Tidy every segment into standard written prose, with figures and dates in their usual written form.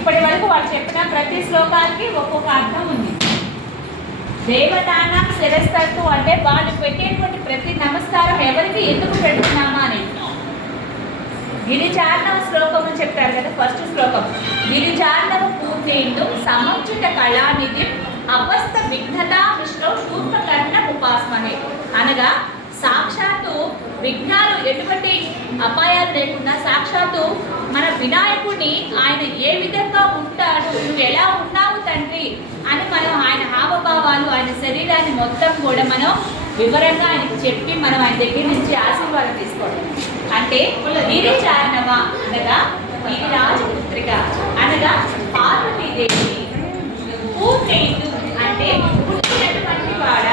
ఇప్పటి వరకు వాళ్ళు చెప్పిన ప్రతి శ్లోకానికి ఒక్కొక్క అర్థం ఉంది. దేవతానం శిరస్తు అంటే వాళ్ళు పెట్టేటువంటి ప్రతి నమస్కారం ఎవరికి ఎందుకు పెడుతున్నామా అని. గిరిచారణవ శ్లోకం అని చెప్తారు కదా, ఫస్ట్ శ్లోకం గిరిచారణవ పూర్ణేందు సమంచుట కళానిధి అపస్థ విఘ్నత విష్ణు శూర్పకర్ణ ఉపాసమనే. అనగా సాక్షాత్తు విఘ్నాలు ఎటువంటి అపాయాలు లేకుండా సాక్షాత్తు మన వినాయకుడిని ఆయన ఏ విధంగా ఉంటాడు, నువ్వు ఎలా ఉన్నావు తండ్రి అని మనం ఆయన హావభావాలు ఆయన శరీరాన్ని మొత్తం కూడా మనం వివరంగా ఆయనకు చెప్పి మనం ఆయన దగ్గర నుంచి ఆశీర్వాదం తీసుకోవడం. అంటే గిరిచారణవ అనగా గిరిరాజపుత్రిక అనగా పార్వతీదేవి. పూర్ణేందు అంటే పుట్టినటువంటి వాడ.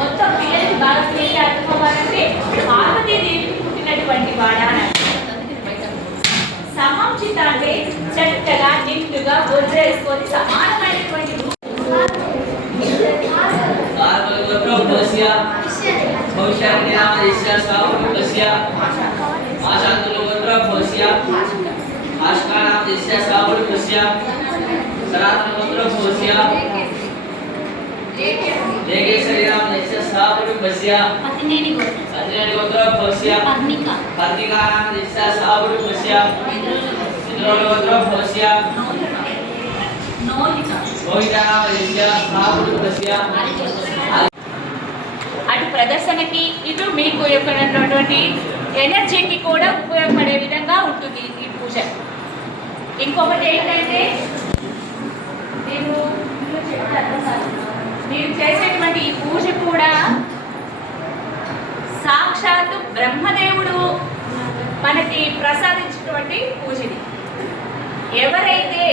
మొత్తం పిల్లలకి బాగా పిల్లలకి అర్థమవ్వాలంటే పార్వతీదేవికి పుట్టినటువంటి వాడ అని. సమంచిత అంటే చక్కగా నిండుగా బొజ్జేసుకొని సమానమైనటువంటి అటు ప్రదర్శనకి ఇటు మీకు ఉన్నటువంటి ఎనర్జీకి కూడా ఉపయోగపడే విధంగా ఉంటుంది ఈ పూజ. ఇంకొకటి ఏంటంటే మీరు చేసేటువంటి ఈ పూజ కూడా సాక్షాత్తు బ్రహ్మదేవుడు మనకి ప్రసాదించినటువంటి పూజది. ఎవరైతే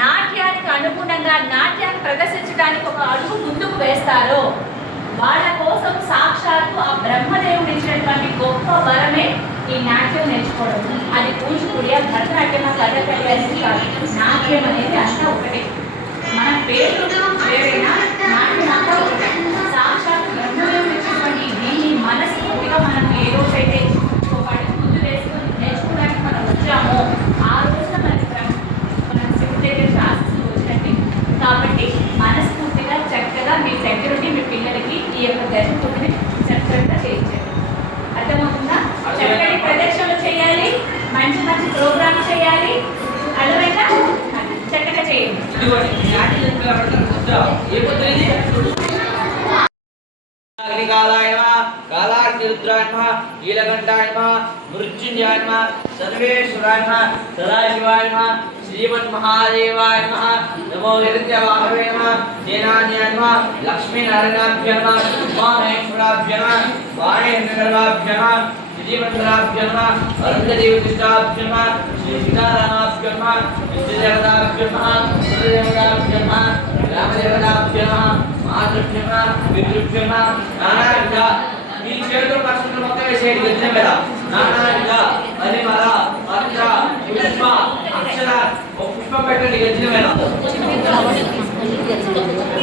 నాట్యానికి అనుగుణంగా నాట్యాన్ని ప్రదర్శించడానికి ఒక అడుగు ముందుకు వేస్తారో వాళ్ళ కోసం సాక్షాత్తు ఆ బ్రహ్మదేవుడు ఇచ్చినటువంటి గొప్ప వరమే ఈ నాట్యం నేర్చుకోవడం. అది కూచిపూడి, భరతనాట్యం, కథకళి అనేది కాదు. నాట్యం అనేది అంతా ఒకటే. మన పేరు వేరైనా నాట్యం అంతా ఒకటే. సాక్షాత్ బ్రహ్మదేవుడు ఇచ్చినటువంటి దీన్ని మనస్ఫూర్తిగా మనం ఏ రోజైతే ఒక అడుగు ముందు వేసుకొని నేర్చుకోవడానికి మనం వచ్చామో ఆ రోజున మన శివుడి దగ్గర శాస్త్రం వచ్చినట్టు. కాబట్టి మనస్ఫూర్తిగా చక్కగా మీ దగ్గరుండి మీ పిల్లలకి ఈ యొక్క దర్శకుడిని చక్కగా చేయించండి. అర్థమవుతుందా? చక్కటి ప్రదర్శనలు చేయాలి, మంచి మంచి ప్రోగ్రామ్ చేయాలి. అర్థమైందా? చక్కగా చేయండి. అగ్నికాలాయ నమః, కాలాగ్నిరుద్రాయ నమః, నీలకంఠాయ నమః, మృత్యుంజయాయ నమః, సర్వేశ్వరాయ నమః, సదాశివాయ నమః, శ్రీమన్మహాదేవాయ నమః, నమో హిరణ్యవాహవే నమః, సేనాన్యాయ నమః, లక్ష్మీనారాయణాభ్యో నమః, ఉమామహేశ్వరాభ్యో నమః, వాణేంద్రగర్భాభ్యో నమః, శ్రీమంత్రాభ్యో నమః, అరుంధదేవతిష్టాభ్యో నమః, శ్రీ సీతారామాభ్యో నమః, విష్ణుదేవతాభ్యో నమః, సూర్యదేవతాభ్యో నమః, రామదేవతాభ్యో నమః, మాతృభ్యో నమః, పితృభ్యో నమః, నానావిధ ఈ చేతుల పక్షులు మొత్తం వేసేది గజ్జల మీద నానావిధ పరిమళ మంత్ర పుష్ప అక్షర ఒక పుష్పం పెట్టండి గజ్జల మీద.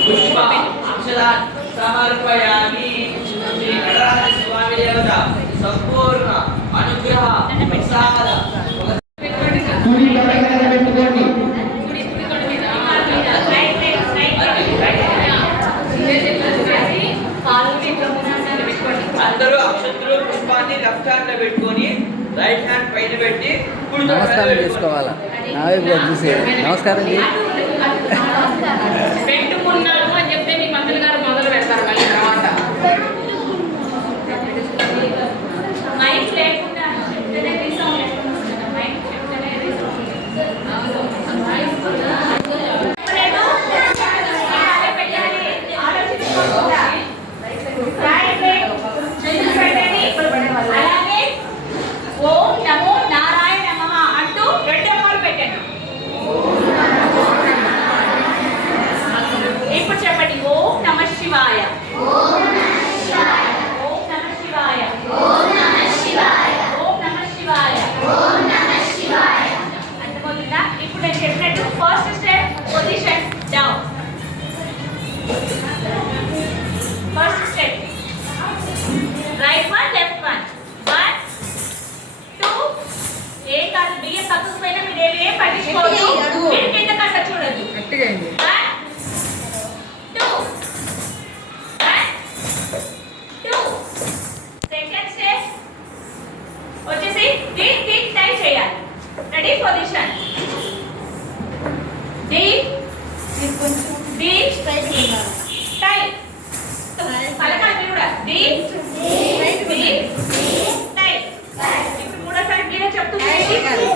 పుష్ప అక్షర సమర్పయామి. శ్రీ నటరాజ స్వామి దేవత సంపూర్ణ అనుగ్రహ ప్రసాద అందరూ అక్షంతులు పుష్పాన్ని లెఫ్ట్ హ్యాండ్ లో పెట్టుకొని రైట్ హ్యాండ్ పైన పెట్టి నమస్కారం చేసుకోవాలా. నావే చూసి నమస్కారం పెట్టుకున్నాము అని చెప్తే మీ మంత్రులు గారు మొదలు పెడతారు. మళ్ళీ తర్వాత మైక్ లేకుండా చెప్తేనే రీసౌండ్ వస్తుంది. మైక్ చెప్తేనే రీసౌండ్ అలాగే ఓం నమో నారాయణ నమః అంటూ రెండు అమ్మాలు పెట్టండి. ఇప్పుడు చెప్పండి ఓం నమః శివాయ. ఓం నమః శివాయ. అర్థమవుతుందా? ఇప్పుడు నేను చెప్పినట్టు first step position down. First step right one left one. 1 2 ఏ కాదు బియ్యం పక్కకు పోయినా మీరు ఏం పట్టించుకోవద్దు. గట్టిగా అయింది. 1 2 1 2 సెకండ్ స్టెప్ వచ్చేసి దీనికి టై చేయాలి. రెడీ పొజిషన్ డీప్ డీప్ టై పలకాలి కూడా డీప్ డీప్ టై. ఇప్పుడు మూడోసారి మీరే చెప్తున్నారు.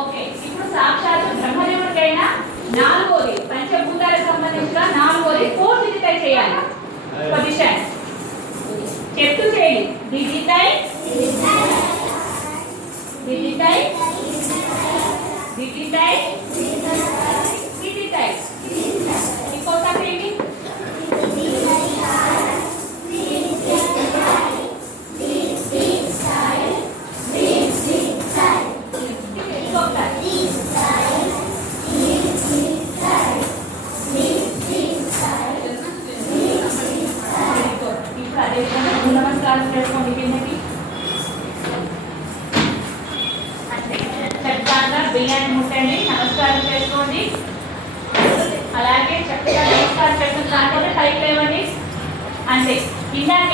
ఓకే, ఇప్పుడు సాక్షాత్ బ్రహ్మదేవుడికైనా నాలుగోది పంచభూతాలకు సంబంధించిన నాలుగోది పూర్తి టై చేయాలి. పొజిషన్ చెప్తూ చేయండి. దిగిటై దిగిటై దిగిటై దిగిటై. ఇంకోసారి ఏంటి? ఇప్పుడు అదేవిధంగా నమస్కారం చేసుకోండి కిందకి. అంతే చక్కగా బియ్యాన్ని ముట్టండి, నమస్కారం చేసుకోండి. అలాగే చక్కగా నమస్కారం చేసుకుని దాంట్లో పైకి లేవండి. అంతే. ఇందాక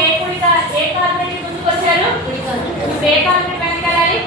ఏ కాలు మీద ముందుకు వచ్చారు? ఇప్పుడు ఏ కాలు మీద వెనకాలి?